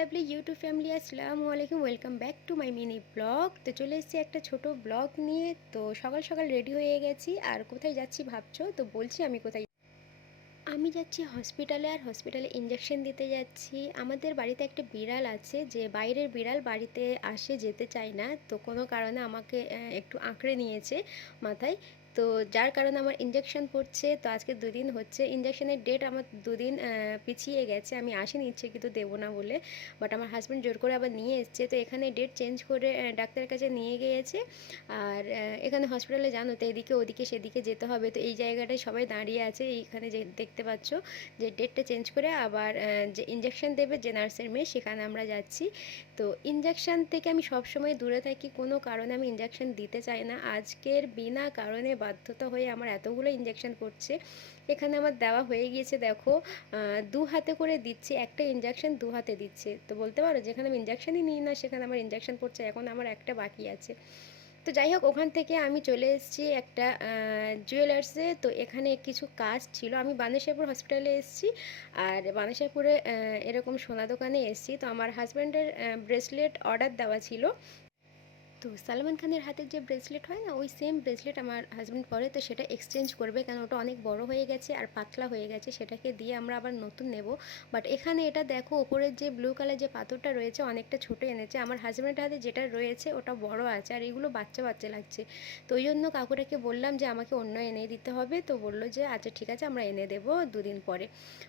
Lovely YouTube family, আসসালামু আলাইকুম। Welcome back to my mini blog. তো চলে এসেছি একটা ছোট ব্লগ নিয়ে। তো সকাল সকাল রেডি হয়ে গেছি। আর কোথায় যাচ্ছি ভাবছো? তো বলছি আমি কোথায়। আমি যাচ্ছি হসপিটালে, আর হসপিটালে ইঞ্জেকশন দিতে যাচ্ছি। আমাদের বাড়িতে একটা বিড়াল আছে, যে বাইরের বিড়াল, বাড়িতে আসে, যেতে চায় না। তো কোনো কারণে আমাকে একটু আঁকড়ে নিয়েছে মাথায়। তো যার কারণে আমার ইঞ্জেকশন পড়ছে। তো আজকে 2 দিন হচ্ছে। ইঞ্জেকশনের ডেট আমার 2 দিন পিছিয়ে গেছে। আমি আসিনি ইচ্ছে কিন্তু দেবো না বলে, বাট আমার হাজব্যান্ড জোর করে আবার নিয়ে এসছে। তো এখানে ডেট চেঞ্জ করে ডাক্তারের কাছে নিয়ে গিয়েছে। আর এখানে হসপিটালে জানো তো, এদিকে ওদিকে সেদিকে যেতে হবে। তো এই জায়গাটায় সবাই দাঁড়িয়ে আছে। এইখানে যে দেখতে পাচ্ছ, যে ডেটটা চেঞ্জ করে আবার যে ইঞ্জেকশন দেবে, যে নার্সের মেয়ে, সেখানে আমরা যাচ্ছি। তো ইঞ্জেকশন থেকে আমি সবসময় দূরে থাকি। কোনো কারণে আমি ইঞ্জেকশন দিতে চাই না। আজকের বিনা কারণে বাধ্যতা হয়ে আমার এতগুলো ইঞ্জেকশন পড়ছে। এখানে আমার দেওয়া হয়ে গিয়েছে, দেখো 2 হাতে করে দিচ্ছে। একটা ইঞ্জেকশন 2 হাতে দিচ্ছে। তো বলতে পারো, যেখানে আমি ইঞ্জেকশনই নিই না সেখানে আমার ইঞ্জেকশন পড়ছে। এখন আমার একটা বাকি আছে। তো যাই হোক, ওখান থেকে আমি চলে এসেছি একটা জুয়েলার্সে। তো এখানে কিছু কাজ ছিল। আমি বানেশ্বরপুর হসপিটালে এসেছি। আর বানেশ্বরপুরে এরকম সোনা দোকানে এসেছি। তো আমার হাজব্যান্ডের ব্রেসলেট অর্ডার দেওয়া ছিল। তো সালমান খানের হাতের যে ব্রেসলেট হয় না, ওই সেম ব্রেসলেট আমার হাজব্যান্ড পরে। তো সেটা এক্সচেঞ্জ করবে, কারণ ওটা অনেক বড় হয়ে গেছে আর পাতলা হয়ে গেছে। সেটাকে দিয়ে আমরা আবার নতুন নেব। বাট এখানে এটা দেখো, ওপরের যে ব্লু কালার যে পাথরটা রয়েছে, অনেকটা ছোটো এনেছে। আমার হাজব্যান্ডের হাতে যেটা রয়েছে ওটা বড় আছে, আর এগুলো বাচ্চা বাচ্চা লাগছে। তো ওই জন্য কাকুটাকে বললাম যে আমাকে অন্য এনে দিতে হবে। তো বললো যে আচ্ছা ঠিক আছে, আমরা এনে দেবো 2 দিন পরে।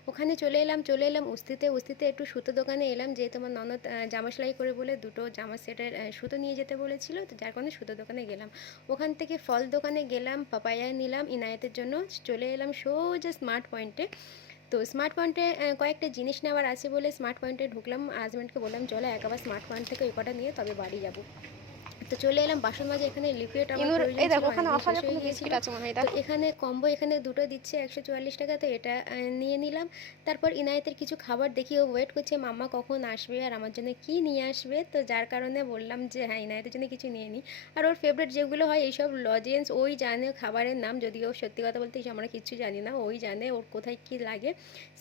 ওখানে চলে এলাম উস্তিতে একটু সুতো দোকানে এলাম, যেহেতু আমার ননদ জামা সেলাই করে বলে 2টো জামা সেটের সুতো নিয়ে যেতে বলেছিল। তো যার কারণে সুতো দোকানে গেলাম। ওখান থেকে ফল দোকানে গেলাম, পাপায়া নিলাম ইনায়েতের জন্য। চলে এলাম সোজা স্মার্ট পয়েন্টে। তো স্মার্ট পয়েন্টে কয়েকটা জিনিস নেওয়ার আছে বলে স্মার্ট পয়েন্টে ঢুকলাম। হাজব্যান্ডকে বললাম চলো একবার স্মার্ট পয়েন্ট থেকে ওই কটা নিয়ে তবে বাড়ি যাবো। তো চলে এলাম বাসন মাজা। এখানে লিকুইড আমার প্রয়োজন ছিল, অনেকদিন শেষ হয়ে গিয়েছিল। তো এখানে কম্বো, এখানে 2টো দিচ্ছে 144 টাকা। তো এটা নিয়ে নিলাম। তারপর ইনায়েতের কিছু খাবার দেখি, ও ওয়েট করছে মাম্মা কখন আসবে আর আমার জন্য কি নিয়ে আসবে। তো যার কারণে বললাম যে হ্যাঁ, ইনায়েতের জন্য কিছু নিয়ে নিই। আর ওর ফেভারিট যেগুলো হয়, এইসব লজেন্স, ওই জানে খাবারের নাম। যদিও সত্যি কথা বলতে আমরা কিছু জানি না, ওই জানে ওর কোথায় কি লাগে।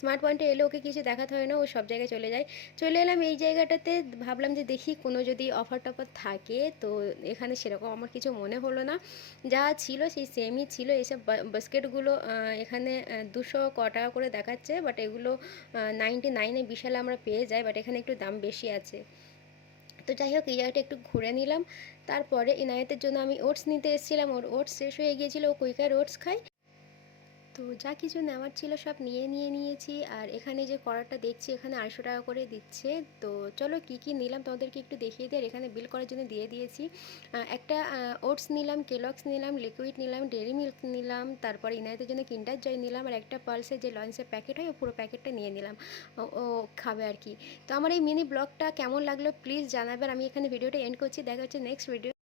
স্মার্ট পয়েন্টে এলে ওকে কিছু দেখাতে হয় না, ও সব জায়গায় চলে যায়। চলে এলাম এই জায়গাটাতে, ভাবলাম যে দেখি কোনো যদি অফার টফার থাকে। তো এখানে সেরকম আমার কিছু মনে হলো না, যা ছিল সেই সেমই ছিল। এইসব বাস্কেটগুলো এখানে 200 ক টাকা করে দেখাচ্ছে, বাট এগুলো 99-এ বিশালে আমরা পেয়ে যাই, বাট এখানে একটু দাম বেশি আছে। তো যাই হোক, এই জায়গাটা একটু ঘুরে নিলাম। তারপরে ইনায়েতের জন্য আমি ওটস নিতে এসেছিলাম। ওর ওটস শেষ হয়ে গিয়েছিলো, ও কুইকার ওটস খায়। তো যা কিছু নেওয়ার ছিল সব নিয়েছি। আর এখানে যে কড়াটা দেখছি, এখানে 250 টাকা করে দিচ্ছে। তো চলো কি কি নিলাম তোমাদেরকে একটু দেখিয়ে দিই। আর এখানে বিল করার জন্য দিয়ে দিয়েছি। একটা ওটস নিলাম, কেলগস নিলাম, লিকুইড নিলাম, ডেরি মিল্ক নিলাম, তারপর ইনাইতের জন্য কিন্ডার জয় নিলাম, আর একটা পালসের যে লঞ্চের প্যাকেট হয়, পুরো প্যাকেটটা নিয়ে নিলাম। ও খাবে আর কি। তো আমার এই মিনি ব্লগটা কেমন লাগলো প্লিজ জানাবেন। আমি এখানে ভিডিওটা এন্ড করছি। দেখা হচ্ছে নেক্সট ভিডিও।